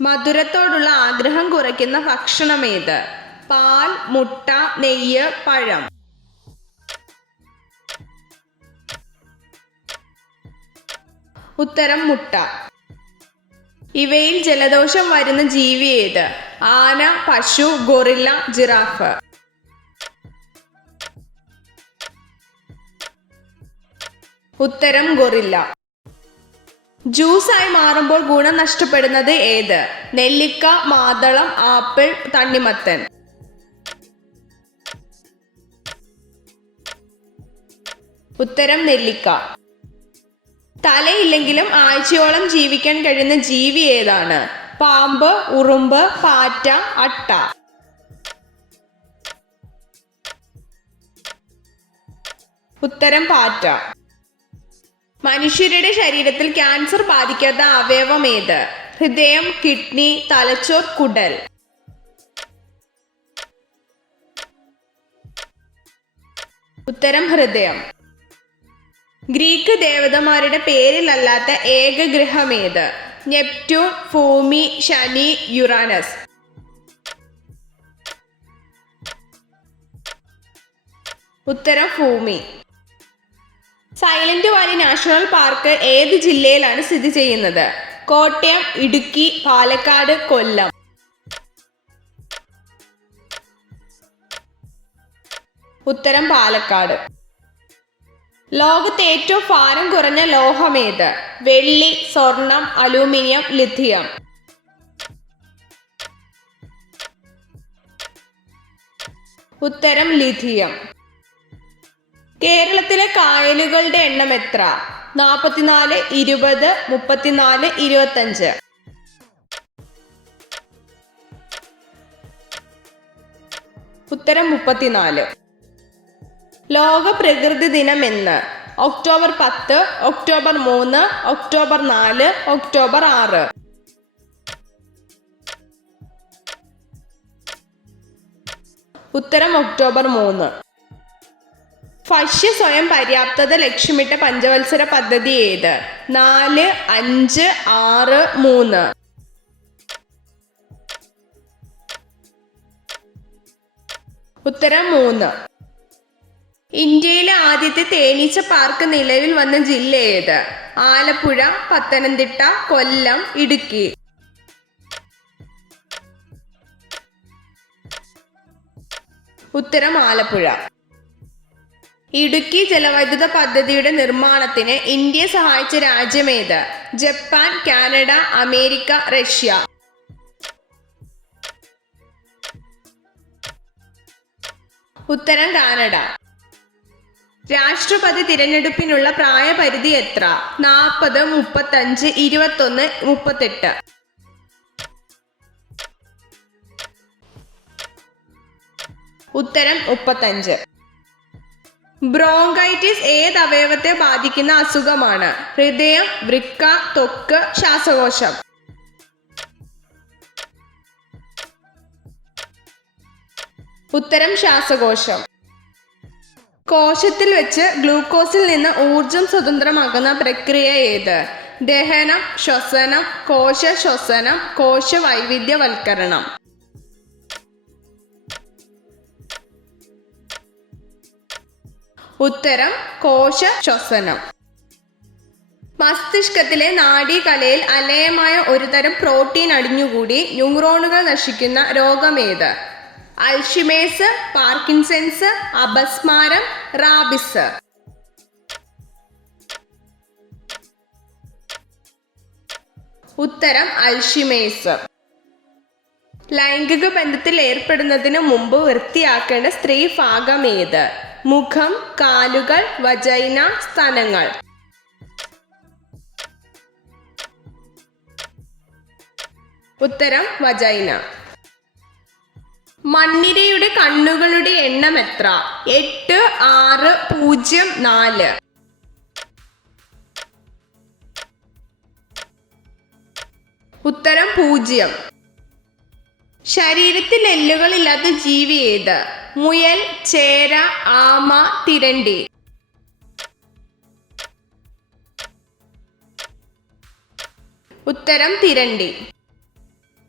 മധുരത്തോടുള്ള ആഗ്രഹം കുറയ്ക്കുന്ന ഭക്ഷണമേത്? പാൽ, മുട്ട, നെയ്യ്, പഴം. ഉത്തരം മുട്ട. ഇവയിൽ ജലദോഷം വരുന്ന ജീവി ഏത്? ആന, പശു, ഗൊറില്ല, ജിറാഫ്. ഉത്തരം ഗൊറില്ല. ജ്യൂസായി മാറുമ്പോൾ ഗുണം നഷ്ടപ്പെടുന്നത് ഏത്? നെല്ലിക്ക, മാതളം, ആപ്പിൾ, തണ്ണിമത്തൻ. ഉത്തരം നെല്ലിക്ക. തലയില്ലെങ്കിലും ആഴ്ചയോളം ജീവിക്കാൻ കഴിയുന്ന ജീവി ഏതാണ്? പാമ്പ്, ഉറുമ്പ്, പാറ്റ, അട്ട. ഉത്തരം പാറ്റ. മനുഷ്യരുടെ ശരീരത്തിൽ ക്യാൻസർ ബാധിക്കാത്ത അവയവം ഏത്? ഹൃദയം, കിഡ്നി, തലച്ചോർ, കുടൽ. ഉത്തരം ഹൃദയം. ഗ്രീക്ക് ദേവതമാരുടെ പേരിലല്ലാത്ത ഏക ഗ്രഹം ഏത്? നെപ്റ്റ്യൂൺ, ഭൂമി, ശനി, യുറാനസ്. ഉത്തരം ഭൂമി. സൈലന്റ് വാലി നാഷണൽ പാർക്ക് ഏത് ജില്ലയിലാണ് സ്ഥിതി ചെയ്യുന്നത്? കോട്ടയം, ഇടുക്കി, പാലക്കാട്, കൊല്ലം. ഉത്തരം പാലക്കാട്. ലോകത്തെ ഏറ്റവും ഭാരം കുറഞ്ഞ ലോഹമേത്? വെള്ളി, സ്വർണം, അലൂമിനിയം, ലിഥിയം. ഉത്തരം ലിഥിയം. കേരളത്തിലെ കായലുകളുടെ എണ്ണം എത്ര? 44, 20, 34, 25. ഉത്തരം 34. ലോക പ്രകൃതി ദിനം എന്ന്? October 10, October 3, October 4, October 6. ഉത്തരം ഒക്ടോബർ 3. ഭക്ഷ്യ സ്വയം പര്യാപ്തത ലക്ഷ്യമിട്ട പഞ്ചവത്സര പദ്ധതി ഏത്? 4, 5, 6, 3. ഉത്തരം 3. ഇന്ത്യയിലെ ആദ്യത്തെ തേനീച്ച പാർക്ക് നിലവിൽ വന്ന ജില്ല ഏത്? ആലപ്പുഴ, പത്തനംതിട്ട, കൊല്ലം, ഇടുക്കി. ഉത്തരം ആലപ്പുഴ. ഇടുക്കി ജലവൈദ്യുത പദ്ധതിയുടെ നിർമ്മാണത്തിന് ഇന്ത്യയെ സഹായിച്ച രാജ്യമേത്? Japan, Canada, America, Russia. ഉത്തരം കാനഡ. രാഷ്ട്രപതി തിരഞ്ഞെടുപ്പിനുള്ള പ്രായപരിധി എത്ര? 40, 35, 21, 38. ഉത്തരം 35. ബ്രോങ്കൈറ്റിസ് ഏത് അവയവത്തെ ബാധിക്കുന്ന അസുഖമാണ്? ഹൃദയം, വൃക്ക, ത്വക്ക്, ശ്വാസകോശം. ഉത്തരം ശ്വാസകോശം. കോശത്തിൽ വെച്ച് ഗ്ലൂക്കോസിൽ നിന്ന് ഊർജം സ്വതന്ത്രമാക്കുന്ന പ്രക്രിയ ഏത്? ദഹനം, ശ്വസനം, കോശ ശ്വസനം, കോശ വൈവിധ്യവൽക്കരണം. ഉത്തരം കോശ ശ്വസനം. മസ്തിഷ്കത്തിലെ നാഡീകലയിൽ അലയമായ ഒരു തരം പ്രോട്ടീൻ അടിഞ്ഞുകൂടി ന്യൂറോണുകൾ നശിക്കുന്ന രോഗമേത്? അൽഷിമേഴ്സ്, പാർക്കിൻസൺസ്, അപസ്മാരം, റാബിസ്. ഉത്തരം അൽഷിമേഴ്സ്. ലൈംഗിക ബന്ധത്തിൽ ഏർപ്പെടുന്നതിന് മുമ്പ് വൃത്തിയാക്കേണ്ട സ്ത്രീ ഭാഗം ഏത്? മുഖം, കാലുകൾ, വജൈന, സ്തനങ്ങൾ. ഉത്തരം വജൈന. മണ്ണിരയുടെ കണ്ണുകളുടെ എണ്ണം എത്ര? 8, 6, 0, 4. ഉത്തരം 0. ശരീരത്തിൽ എല്ലുകളില്ലാത്ത ജീവി ഏത്? മുയൽ, ചേര, ആമ, തിരണ്ടി. ഉത്തരം തിരണ്ടി.